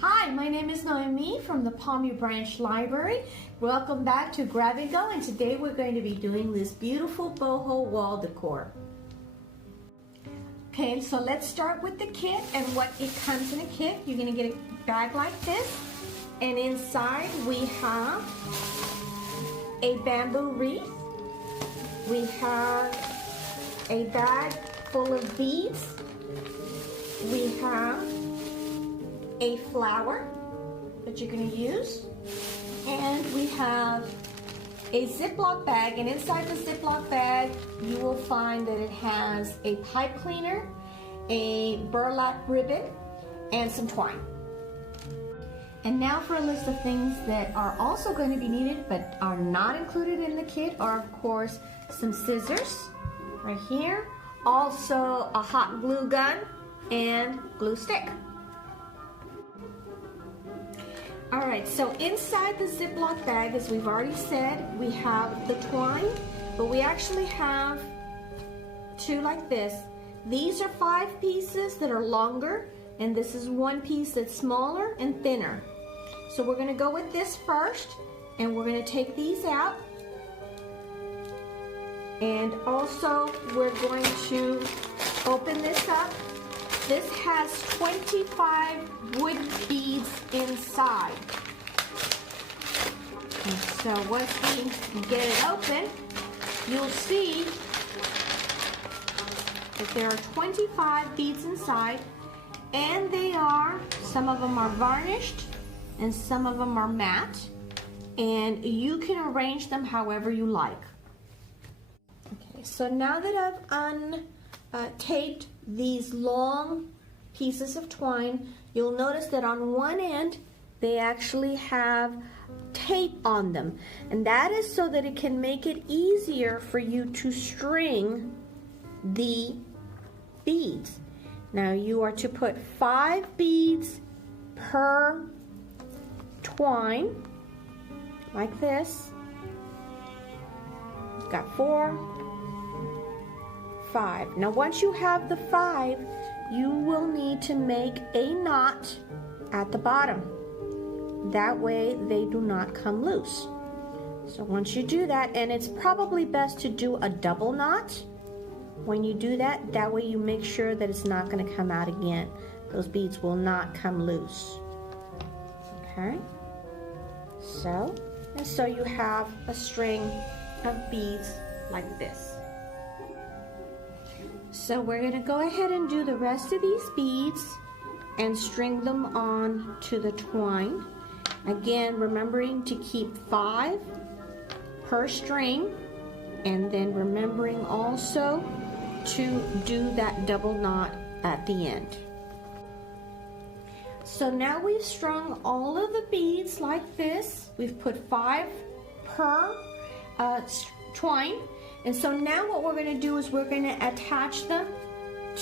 Hi, my name is Noemi from the Palmy Branch Library. Welcome back to Grab and Go, and today we're going to be doing this beautiful boho wall decor. Okay, so let's start with the kit and what it comes in a kit. You're going to get a bag like this, and inside we have a bamboo wreath. We have a bag full of beads. We have a flower that you're going to use, and we have a Ziploc bag, and inside the Ziploc bag you will find that it has a pipe cleaner, a burlap ribbon, and some twine. And now for a list of things that are also going to be needed but are not included in the kit are, of course, some scissors right here, also a hot glue gun and glue stick. Alright, so inside the Ziploc bag, as we've already said, we have the twine, but we actually have two like this. These are 5 pieces that are longer, and this is one piece that's smaller and thinner. So we're going to go with this first, and we're going to take these out. And also we're going to open this up. This has 25 wood beads inside. And so once we get it open, you'll see that there are 25 beads inside, and some of them are varnished and some of them are matte, and you can arrange them however you like. Okay, so now that I've untaped these long pieces of twine, you'll notice that on one end they actually have tape on them, and that is so that it can make it easier for you to string the beads. Now you are to put 5 beads per twine like this. You've got 4, 5. Now once you have the 5, you will need to make a knot at the bottom. That way they do not come loose. So once you do that, and it's probably best to do a double knot when you do that, that way you make sure that it's not going to come out again. Those beads will not come loose. Okay, so you have a string of beads like this. So we're going to go ahead and do the rest of these beads and string them on to the twine. Again, remembering to keep 5 per string, and then remembering also to do that double knot at the end. So now we've strung all of the beads like this. We've put 5 per twine. And so now what we're going to do is we're going to attach them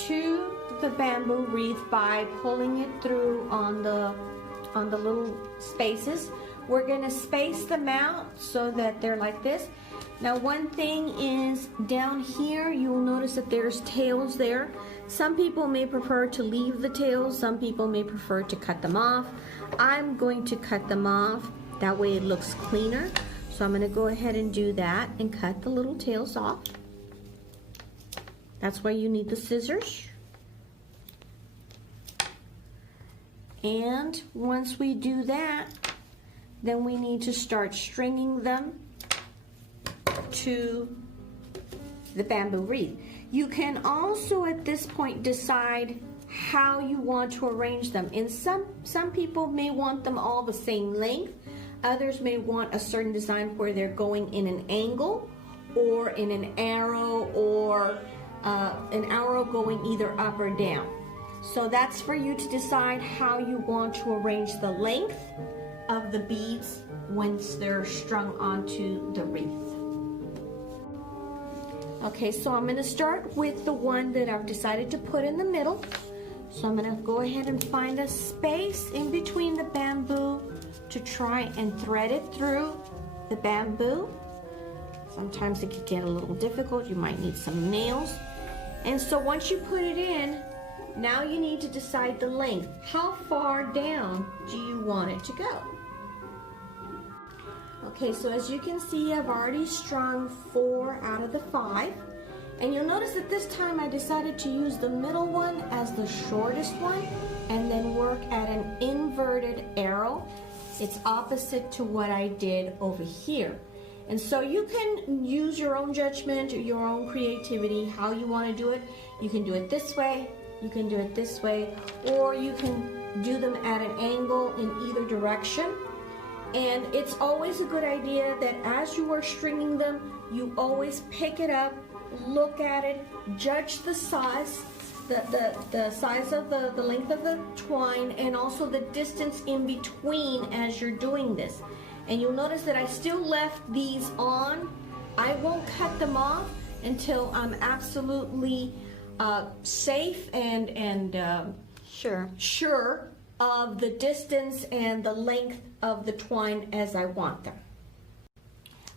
to the bamboo wreath by pulling it through on the little spaces. We're going to space them out so that they're like this. Now one thing is, down here you'll notice that there's tails there. Some people may prefer to leave the tails, some people may prefer to cut them off. I'm going to cut them off, that way it looks cleaner. So I'm going to go ahead and do that and cut the little tails off. That's why you need the scissors. And once we do that, then we need to start stringing them to the bamboo wreath. You can also at this point decide how you want to arrange them. And some people may want them all the same length. Others may want a certain design where they're going in an angle or in an arrow, or an arrow going either up or down. So that's for you to decide how you want to arrange the length of the beads once they're strung onto the wreath. Okay, so I'm going to start with the one that I've decided to put in the middle. So I'm going to go ahead and find a space in between the bamboo to try and thread it through the bamboo. Sometimes it can get a little difficult. You might need some nails. And so once you put it in, Now you need to decide the length. How far down do you want it to go? Okay, so as you can see, I've already strung 4 out of the 5. And you'll notice that this time I decided to use the middle one as the shortest one and then work at an inverted arrow. It's opposite to what I did over here. And so you can use your own judgment or your own creativity, how you want to do it. You can do it this way, you can do it this way, or you can do them at an angle in either direction. And it's always a good idea that as you are stringing them, you always pick it up, look at it, judge the size, the size of the length of the twine, and also the distance in between as you're doing this. And you'll notice that I still left these on. I won't cut them off until I'm absolutely safe and sure of the distance and the length of the twine as I want them.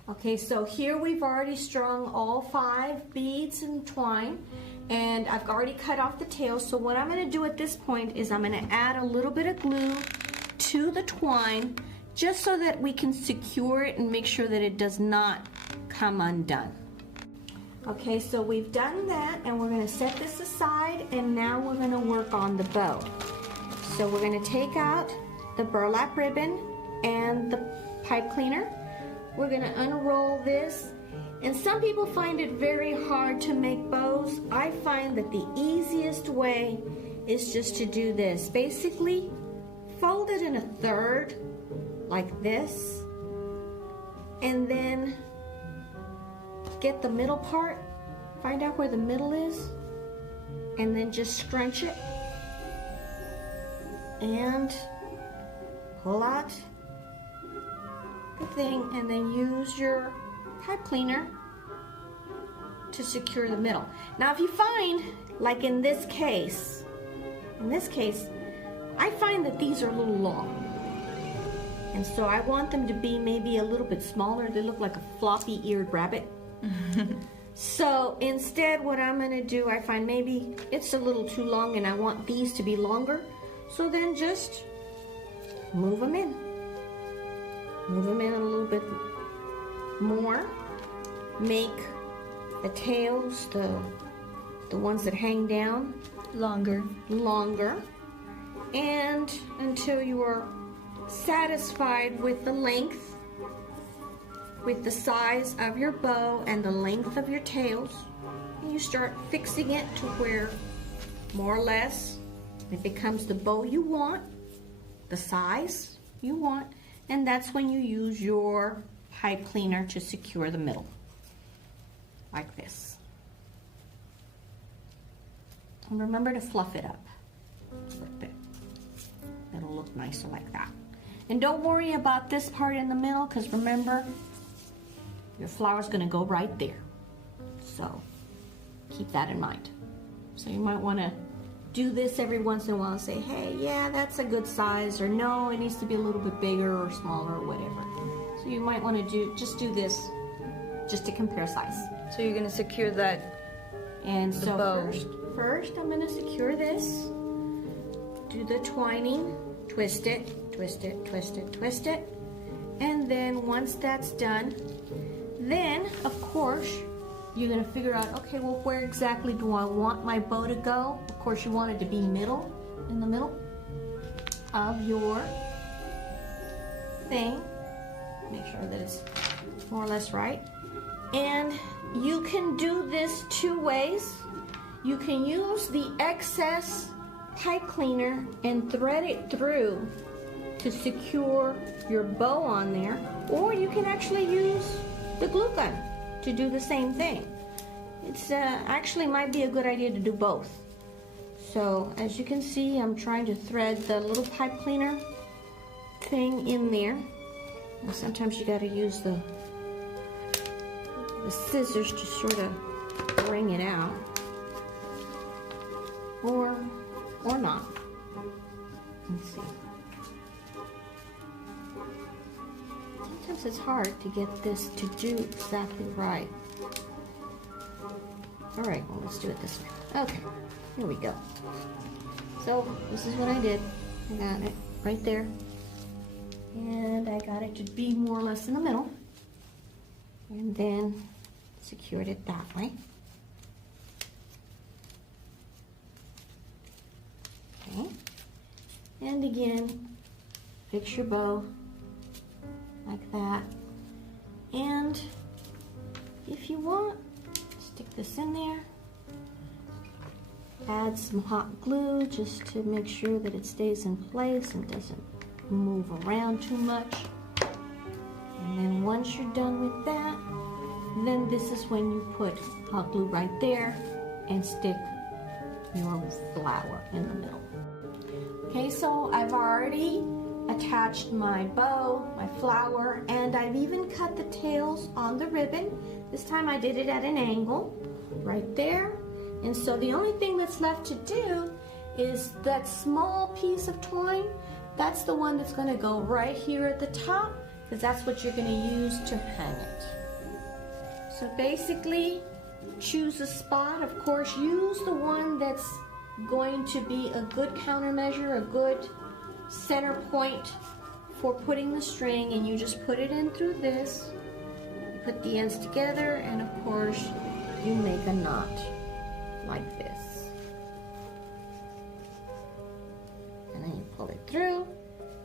Okay, so here we've already strung all 5 beads in twine, and I've already cut off the tail. So what I'm going to do at this point is I'm going to add a little bit of glue to the twine just so that we can secure it and make sure that it does not come undone. Okay, so we've done that, and we're going to set this aside, and now we're going to work on the bow. So we're going to take out the burlap ribbon and the pipe cleaner. We're going to unroll this, and some people find it very hard to make bows. I find that the easiest way is just to do this. Basically, fold it in a third like this, and then get the middle part, find out where the middle is, and then just scrunch it and pull out the thing, and then use your pipe cleaner to secure the middle. Now if you find, like in this case, I find that these are a little long, and so I want them to be maybe a little bit smaller. They look like a floppy-eared rabbit. So instead what I'm going to do, I find maybe it's a little too long and I want these to be longer. So then just move them in. Move them in a little bit more. Make the tails, the ones that hang down, longer. And until you are satisfied with the length, with the size of your bow and the length of your tails, and you start fixing it to where more or less it becomes the bow you want, the size you want, and that's when you use your pipe cleaner to secure the middle, like this. And remember to fluff it up a little bit. It'll look nicer like that. And don't worry about this part in the middle, because remember, your flower's going to go right there. So keep that in mind. So you might want to do this every once in a while and say, hey, yeah, that's a good size, or no, it needs to be a little bit bigger or smaller or whatever. So you might want to just do this just to compare size. So you're going to secure that and so bow. First I'm going to secure this. Do the twining, twist it, twist it, twist it, twist it. And then once that's done, then of course you're going to figure out, okay, well, where exactly do I want my bow to go? Of course you want it to be in the middle of your thing. Make sure that it's more or less right. And you can do this 2 ways. You can use the excess pipe cleaner and thread it through to secure your bow on there, or you can actually use the glue gun to do the same thing. It's actually might be a good idea to do both. So as you can see, I'm trying to thread the little pipe cleaner thing in there. And sometimes you got to use the scissors to sort of bring it out, or not. Let's see. Sometimes it's hard to get this to do exactly right. All right, well, let's do it this way. Okay, Here we go. So this is what I did. I got it right there. And I got it to be more or less in the middle. And then secured it that way. Okay. And again, fix your bow like that. And if you want, stick this in there. Add some hot glue just to make sure that it stays in place and doesn't move around too much. And then once you're done with that, then this is when you put hot glue right there and stick your flower in the middle. Okay, so I've already attached my bow, my flower, and I've even cut the tails on the ribbon. This time I did it at an angle, right there. And so the only thing that's left to do is that small piece of twine. That's the one that's gonna go right here at the top, because that's what you're gonna use to hang it. So basically, choose a spot. Of course, use the one that's going to be a good countermeasure, a good center point for putting the string, and you just put it in through this. You put the ends together, and of course, you make a knot like this. And then you pull it through,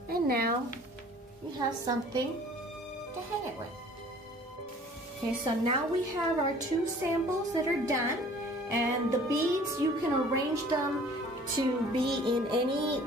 and now you have something to hang it with. Okay, so now we have our two samples that are done, and the beads, you can arrange them to be in any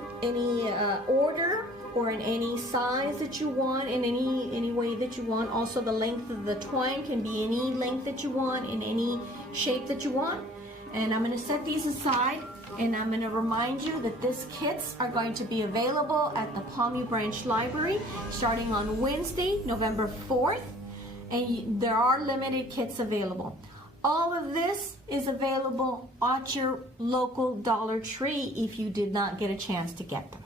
order or in any size that you want, in any way that you want. Also, the length of the twine can be any length that you want, in any shape that you want. And I'm going to set these aside, and I'm going to remind you that these kits are going to be available at the Palmy Branch Library starting on Wednesday, November 4th, and there are limited kits available. All of this is available at your local Dollar Tree if you did not get a chance to get them.